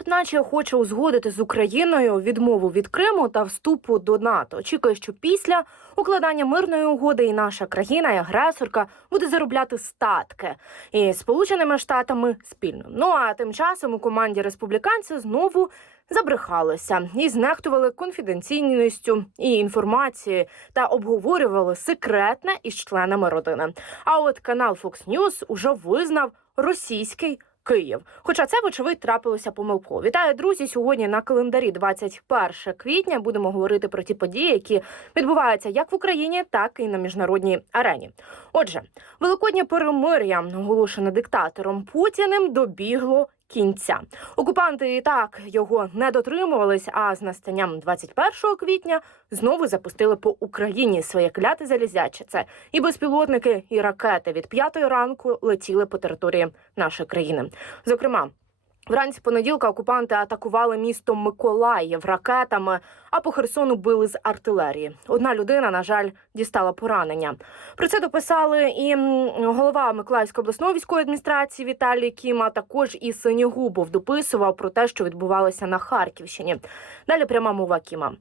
Трамп, наче хоче узгодити з Україною відмову від Криму та вступу до НАТО. Очікує, що після укладання мирної угоди і наша країна, і агресорка, буде заробляти статки і Сполученими Штатами спільно. Ну а тим часом у команді республіканців знову забрехалися і знехтували конфіденційністю і інформацією та обговорювали секретне із членами родини. А от канал Fox News уже визнав російський. Київ, хоча це вочевидь трапилося помилково. Вітаю, друзі! Сьогодні на календарі 21 квітня будемо говорити про ті події, які відбуваються як в Україні, так і на міжнародній арені. Отже, великоднє перемир'я, оголошене диктатором Путіним, добігло кінця. Окупанти і так його не дотримувались. А з настанням 21 квітня знову запустили по Україні своє кляте залізяче. Це і безпілотники, і ракети від п'ятої ранку летіли по території нашої країни. Зокрема. Вранці понеділка окупанти атакували місто Миколаїв ракетами, а по Херсону били з артилерії. Одна людина, на жаль, дістала поранення. Про це дописали і голова Миколаївської обласної військової адміністрації Віталій Кіма. також і Синігубов дописував про те, що відбувалося на Харківщині. Далі пряма мова Кіма.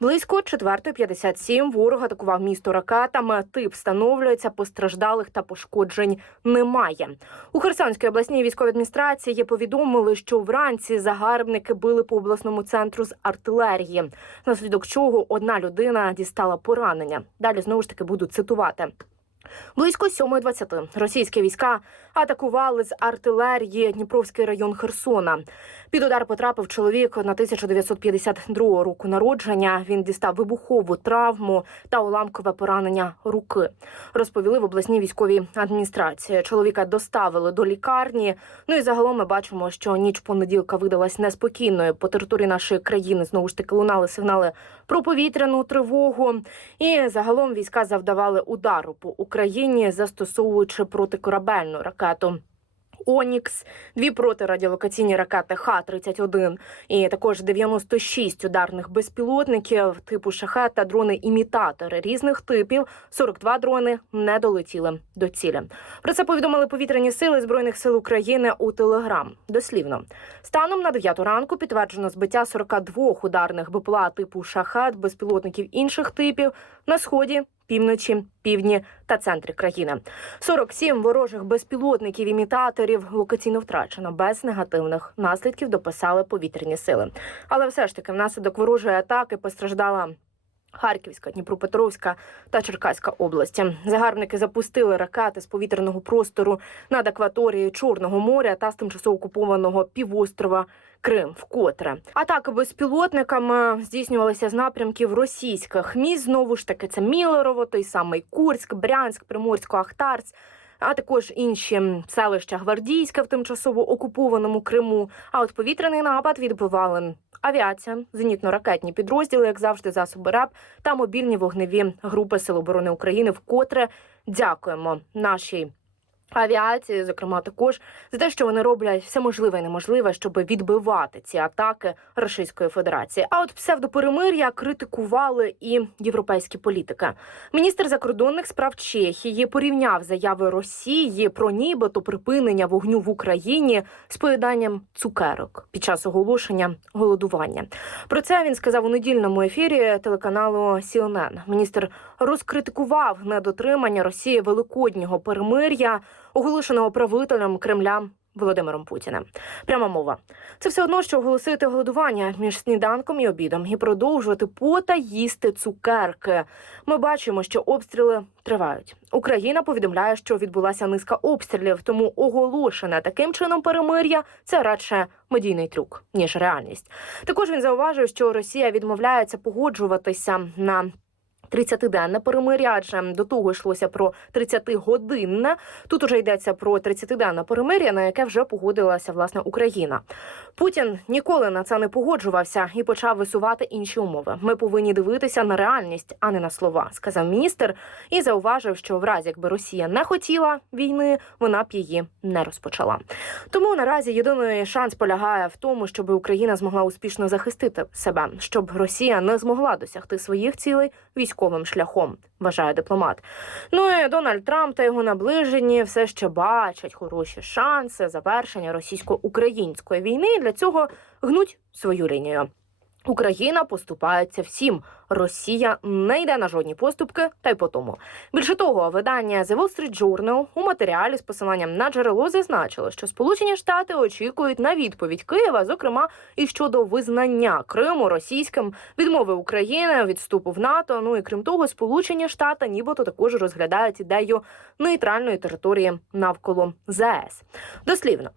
Близько 4.57 ворог атакував місто ракетами. Тип встановлюється, постраждалих та пошкоджень немає. У Херсонській обласній військовій адміністрації повідомили, що вранці загарбники били по обласному центру з артилерії, наслідок чого одна людина дістала поранення. Далі знову ж таки буду цитувати. Близько 7.20 російські війська атакували з артилерії Дніпровський район Херсона. Під удар потрапив чоловік на 1952 року народження. Він дістав вибухову травму та уламкове поранення руки. Розповіли в обласній військовій адміністрації. Чоловіка доставили до лікарні. Ну і загалом ми бачимо, що ніч понеділка видалась неспокійною. По території нашої країни знову ж таки лунали сигнали про повітряну тривогу. І загалом війська завдавали удару по Україні, застосовуючи протикорабельну ракету. Онікс, дві протирадіолокаційні ракети Х-31 і також 96 ударних безпілотників типу шахет та дрони-імітатори різних типів. 42 дрони не долетіли до цілі. Про це повідомили повітряні сили збройних сил України у Телеграм. Дослівно станом на 9 ранку підтверджено збиття 42 ударних БПЛА типу шахет, безпілотників інших типів на сході. Півночі, півдні та центрі країни 47 ворожих безпілотників імітаторів локаційно втрачено без негативних наслідків. Дописали повітряні сили. Але все ж таки, внаслідок ворожої атаки постраждала. Харківська, Дніпропетровська та Черкаська області. Загарбники запустили ракети з повітряного простору над акваторією Чорного моря та з тимчасово окупованого півострова Крим. Вкотре атаки безпілотниками здійснювалися з напрямків російських міст. Знову ж таки, це Мілорово, той самий Курськ, Брянськ, Приморсько, Ахтарськ. А також інші селища Гвардійське в тимчасово окупованому Криму. А от повітряний напад відбивали авіація, зенітно-ракетні підрозділи, як завжди, засоби РЕП та мобільні вогневі групи Сил оборони України. Вкотре дякуємо нашій. Авіації, зокрема, також за те, що вони роблять все можливе і неможливе, щоб відбивати ці атаки Російської Федерації. А от псевдоперемир'я критикували і європейські політики. Міністр закордонних справ Чехії порівняв заяви Росії про нібито припинення вогню в Україні з поїданням цукерок під час оголошення голодування. Про це він сказав у недільному ефірі телеканалу CNN. Міністр розкритикував недотримання Росії великоднього перемир'я, оголошеного правителем Кремля. Володимиром Путіним. Пряма мова. Це все одно, що оголосити голодування між сніданком і обідом і продовжувати пота їсти цукерки. Ми бачимо, що обстріли тривають. Україна повідомляє, що відбулася низка обстрілів, тому оголошене таким чином перемир'я це радше медійний трюк ніж реальність. Також він зауважив, що Росія відмовляється погоджуватися на 30-денне перемир'я, адже до того йшлося про 30-годинне. Тут уже йдеться про 30-денне перемир'я, на яке вже погодилася власне Україна. Путін ніколи на це не погоджувався і почав висувати інші умови. Ми повинні дивитися на реальність, а не на слова, сказав міністр. І зауважив, що в разі якби Росія не хотіла війни, вона б її не розпочала. Тому наразі єдиний шанс полягає в тому, щоб Україна змогла успішно захистити себе, щоб Росія не змогла досягти своїх цілей військовим шляхом, вважає дипломат. Ну і Дональд Трамп та його наближені все ще бачать хороші шанси завершення російсько-української війни. Для цього гнуть свою лінію. Україна поступається всім. Росія не йде на жодні поступки, та й по тому. Більше того, видання The Wall Street Journal у матеріалі з посиланням на джерело зазначило, що Сполучені Штати очікують на відповідь Києва, зокрема і щодо визнання Криму російським, відмови України від вступу в НАТО. Ну і крім того, Сполучені Штати нібито також розглядають ідею нейтральної території навколо ЗАЕС. Дослівно.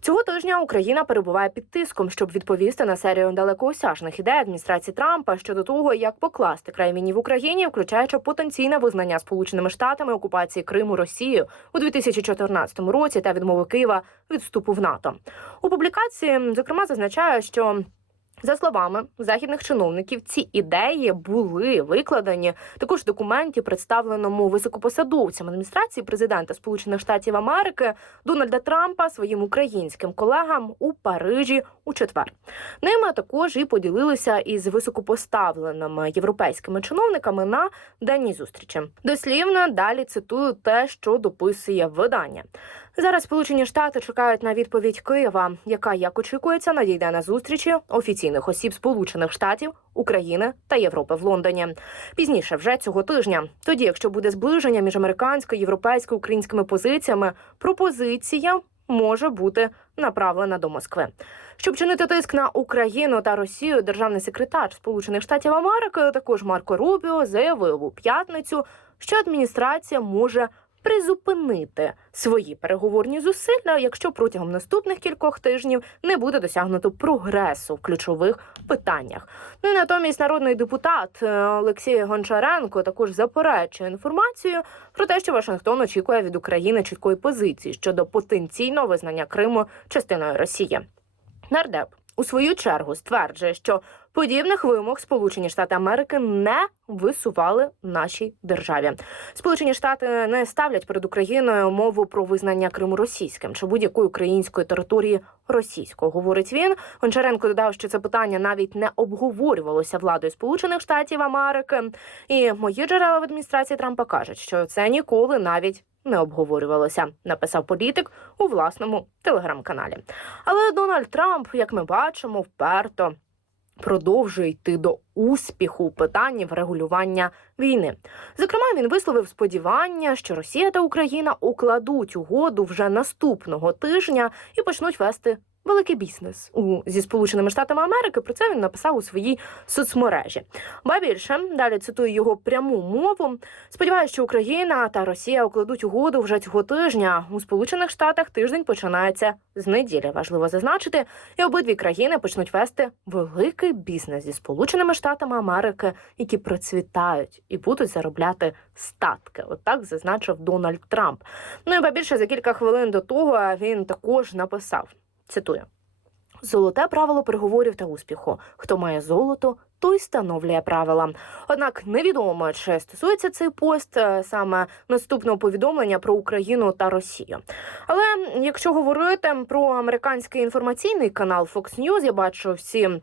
Цього тижня Україна перебуває під тиском, щоб відповісти на серію далекоосяжних ідей адміністрації Трампа щодо того, як покласти край війні в Україні, включаючи потенційне визнання Сполученими Штатами окупації Криму Росією у 2014 році та відмови Києва від вступу в НАТО. У публікації зокрема зазначає, що за словами західних чиновників, ці ідеї були викладені також в документі, представленому високопосадовцям адміністрації президента Сполучених Штатів Америки Дональда Трампа своїм українським колегам у Парижі у четвер. Ними також і поділилися із високопоставленими європейськими чиновниками на даній зустрічі. Дослівно далі цитую те, що дописує видання. Зараз Сполучені Штати чекають на відповідь Києва, яка як очікується надійде на зустрічі офіційних осіб Сполучених Штатів, України та Європи в Лондоні. Пізніше вже цього тижня. Тоді, якщо буде зближення між американською, європейською українськими позиціями, пропозиція може бути направлена до Москви. Щоб чинити тиск на Україну та Росію, державний секретар Сполучених Штатів Америки, також Марко Рубіо, заявив у п'ятницю, що адміністрація може призупинити свої переговорні зусилля, якщо протягом наступних кількох тижнів не буде досягнуто прогресу в ключових питаннях. Ну і натомість народний депутат е, Олексій Гончаренко також заперечує інформацію про те, що Вашингтон очікує від України чіткої позиції щодо потенційного визнання Криму частиною Росії. Нардеп у свою чергу стверджує, що подібних вимог Сполучені Штати Америки не висували нашій державі. Сполучені Штати не ставлять перед Україною мову про визнання Криму російським чи будь-якої української території російською. Говорить він. Гончаренко додав, що це питання навіть не обговорювалося владою Сполучених Штатів Америки. І мої джерела в адміністрації Трампа кажуть, що це ніколи навіть не обговорювалося. Написав політик у власному телеграм-каналі. Але Дональд Трамп, як ми бачимо, вперто продовжує йти до успіху у питанні врегулювання війни. Зокрема, він висловив сподівання, що Росія та Україна укладуть угоду вже наступного тижня і почнуть вести. Великий бізнес у зі сполученими штатами Америки про це він написав у своїй соцмережі. Ба більше далі цитую його пряму мову. Сподіваюся, що Україна та Росія укладуть угоду вже цього тижня. У Сполучених Штатах тиждень починається з неділі. Важливо зазначити, і обидві країни почнуть вести великий бізнес зі Сполученими Штатами Америки, які процвітають і будуть заробляти статки. Отак зазначив Дональд Трамп. Ну і ба більше за кілька хвилин до того він також написав. Цитую. Золоте правило переговорів та успіху. Хто має золото, той встановлює правила. Однак невідомо, чи стосується цей пост е, саме наступного повідомлення про Україну та Росію. Але якщо говорити про американський інформаційний канал Fox News, я бачу всі.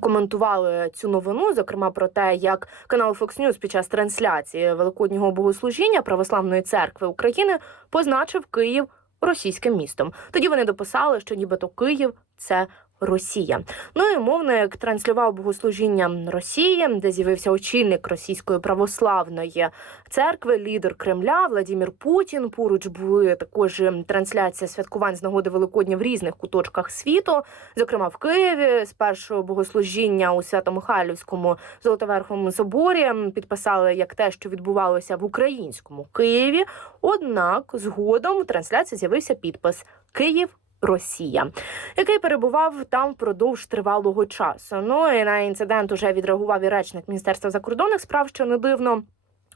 Коментували цю новину, зокрема про те, як канал Fox News під час трансляції великоднього богослужіння Православної церкви України позначив Київ російським містом. Тоді вони дописали, що нібито Київ це Росія. Ну і мовник транслював богослужіння Росії, де з'явився очільник російської православної церкви, лідер Кремля Владимир Путін. Поруч були також трансляція святкувань з нагоди Великодня в різних куточках світу, зокрема в Києві з першого богослужіння у Свято-Михайлівському Золотоверховому соборі підписали як те, що відбувалося в українському Києві. Однак згодом у трансляції з'явився підпис Київ. Росія, який перебував там впродовж тривалого часу. Ну і на інцидент уже відреагував і речник міністерства закордонних справ, що не дивно.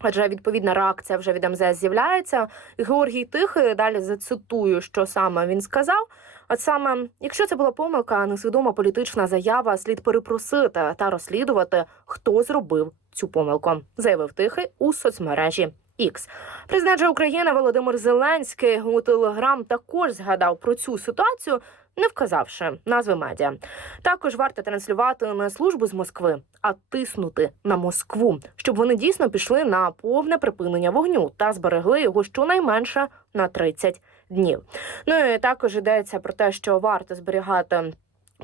Адже відповідна реакція вже від МЗС з'являється. Георгій Тихий далі зацитую, що саме він сказав. От саме, якщо це була помилка, несвідома політична заява, слід перепросити та розслідувати, хто зробив цю помилку, заявив Тихий у соцмережі. X. Президент же України Володимир Зеленський у Телеграм також згадав про цю ситуацію. не вказавши назви медіа. Також варто транслювати не службу з Москви, а тиснути на Москву, щоб вони дійсно пішли на повне припинення вогню та зберегли його щонайменше на 30 днів. Ну і також йдеться про те, що варто зберігати.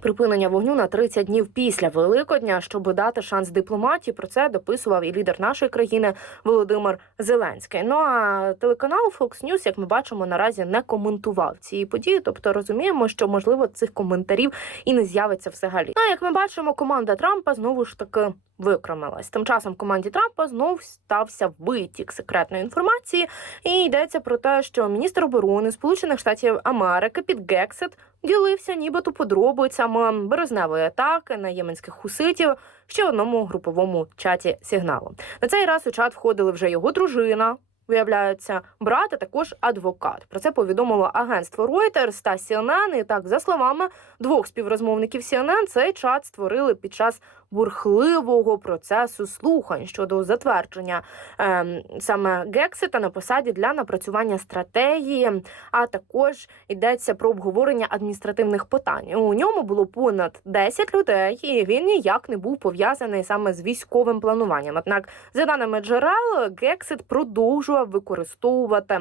Припинення вогню на 30 днів після Великодня, щоб дати шанс дипломатії. Про це дописував і лідер нашої країни Володимир Зеленський. Ну а телеканал Fox News, як ми бачимо, наразі не коментував ці події. Тобто розуміємо, що можливо цих коментарів і не з'явиться взагалі. Ну, а як ми бачимо, команда Трампа знову ж таки викромилась. Тим часом команді Трампа знов стався витік секретної інформації, і йдеться про те, що міністр оборони Сполучених Штатів Америки під Гексет ділився нібито подробицями березневої атаки на єменських хуситів ще одному груповому чаті сигналу. На цей раз у чат входили вже його дружина. Виявляється, брат, а також адвокат. Про це повідомило агентство Reuters та CNN. І так, за словами двох співрозмовників CNN, цей чат створили під час бурхливого процесу слухань щодо затвердження ем, саме Гексита на посаді для напрацювання стратегії. А також йдеться про обговорення адміністративних питань. У ньому було понад 10 людей, і він ніяк не був пов'язаний саме з військовим плануванням. Однак, за даними джерел, Гексит продовжував використовувати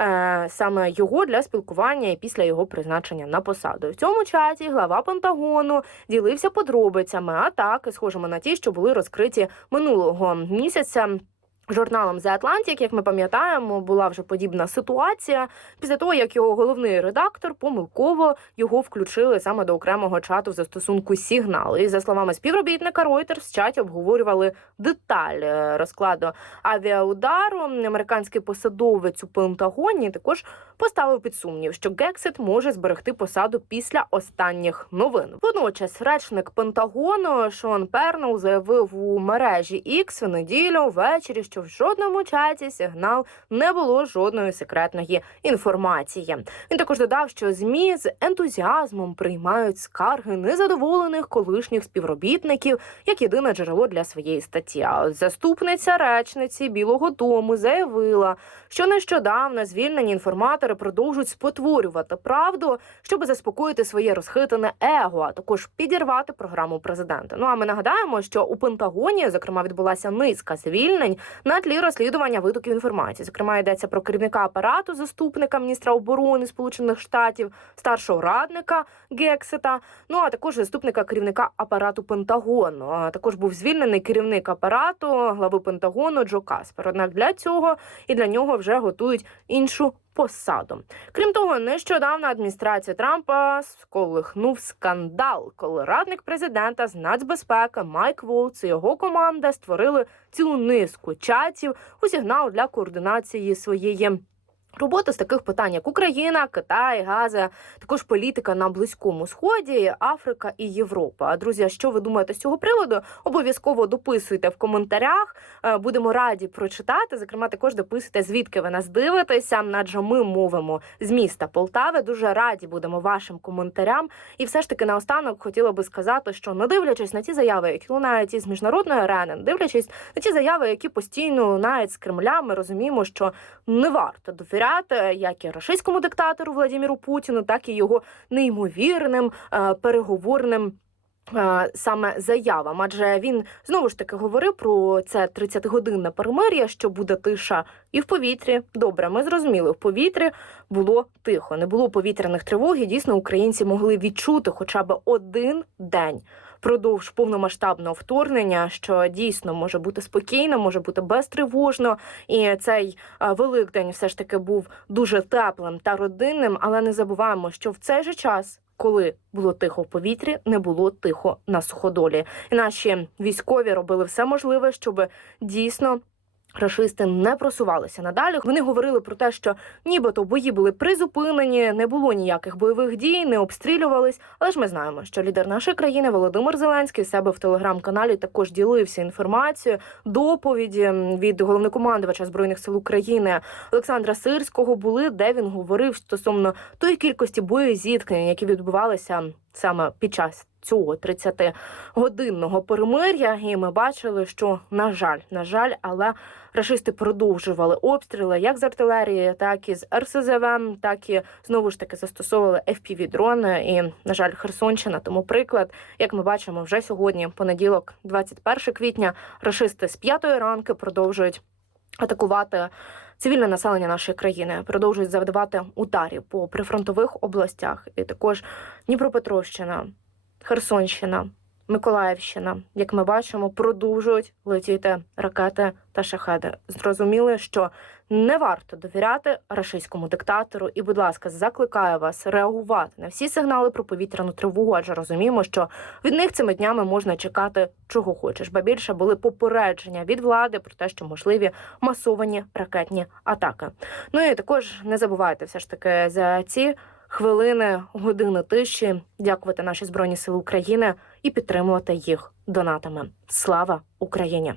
е, саме його для спілкування і після його призначення на посаду. В цьому чаті глава Пентагону ділився подробицями атаки, схожими на ті, що були розкриті минулого місяця. Журналом The Atlantic, як ми пам'ятаємо, була вже подібна ситуація після того, як його головний редактор помилково його включили саме до окремого чату в застосунку Сігнал. І за словами співробітника Reuters, в чаті обговорювали деталь е, розкладу авіаудару. Американський посадовець у Пентагоні також поставив під сумнів, що Гексит може зберегти посаду після останніх новин. Водночас, речник Пентагону Шон Пернел заявив у мережі X в неділю ввечері, що в жодному чаті сигнал не було жодної секретної інформації. Він також додав, що змі з ентузіазмом приймають скарги незадоволених колишніх співробітників як єдине джерело для своєї статті. А от заступниця речниці Білого Дому заявила, що нещодавно звільнені інформатори продовжують спотворювати правду, щоб заспокоїти своє розхитане его, а також підірвати програму президента. Ну а ми нагадаємо, що у Пентагоні зокрема відбулася низка звільнень на тлі розслідування витоків інформації. Зокрема, йдеться про керівника апарату, заступника міністра оборони Сполучених Штатів, старшого радника Гексета. Ну а також заступника керівника апарату Пентагону. А також був звільнений керівник апарату глави Пентагону Джо Каспер. Однак для цього і для нього вже готують іншу. Посаду, крім того, нещодавно адміністрація Трампа сколихнув скандал, коли радник президента з нацбезпеки Майк Волц і його команда створили цілу низку чатів у сигнал для координації своєї. Роботи з таких питань, як Україна, Китай, Газа, також політика на близькому сході, Африка і Європа. Друзі, що ви думаєте з цього приводу? Обов'язково дописуйте в коментарях. Е, Будемо раді прочитати. Зокрема, також дописуйте, звідки ви нас дивитеся. Адже ми мовимо з міста Полтави. Дуже раді будемо вашим коментарям. І все ж таки наостанок хотіла би сказати, що не дивлячись на ті заяви, які лунають із міжнародної арени, не дивлячись на ті заяви, які постійно лунають з Кремля, ми розуміємо, що не варто довіряти як і російському диктатору Владимиру Путіну, так і його неймовірним е, переговорним. е, Саме заявам, адже він знову ж таки говорив про це 30-годинне перемир'я, що буде тиша і в повітрі. Добре, ми зрозуміли, в повітрі було тихо, не було повітряних тривог. І дійсно українці могли відчути хоча б один день впродовж повномасштабного вторгнення, що дійсно може бути спокійно, може бути безтривожно. І цей е, великдень все ж таки був дуже теплим та родинним. Але не забуваємо, що в цей же час. Коли було тихо в повітрі, не було тихо на суходолі, і наші військові робили все можливе, щоб дійсно Рашисти не просувалися надалі. Вони говорили про те, що нібито бої були призупинені, не було ніяких бойових дій, не обстрілювались. Але ж ми знаємо, що лідер нашої країни Володимир Зеленський себе в телеграм-каналі також ділився інформацією. Доповіді від головнокомандувача збройних сил України Олександра Сирського були, де він говорив стосовно тої кількості боєзіткнень, які відбувалися саме під час цього 30-годинного перемир'я. І ми бачили, що на жаль, на жаль, але рашисти продовжували обстріли як з артилерії, так і з РСЗВ, так і знову ж таки застосовували fpv дрони І на жаль, Херсонщина. Тому приклад, як ми бачимо, вже сьогодні, понеділок, 21 квітня, рашисти з п'ятої ранки продовжують атакувати. Цивільне населення нашої країни продовжують завдавати ударів по прифронтових областях, і також Дніпропетровщина, Херсонщина, Миколаївщина, як ми бачимо, продовжують летіти ракети та шахеди. Зрозуміли, що не варто довіряти рашистському диктатору. І, будь ласка, закликаю вас реагувати на всі сигнали про повітряну тривогу, адже розуміємо, що від них цими днями можна чекати чого хочеш. Ба більше були попередження від влади про те, що можливі масовані ракетні атаки. Ну і також не забувайте все ж таки за ці хвилини, години тиші, дякувати наші збройні сили України і підтримувати їх донатами. Слава Україні!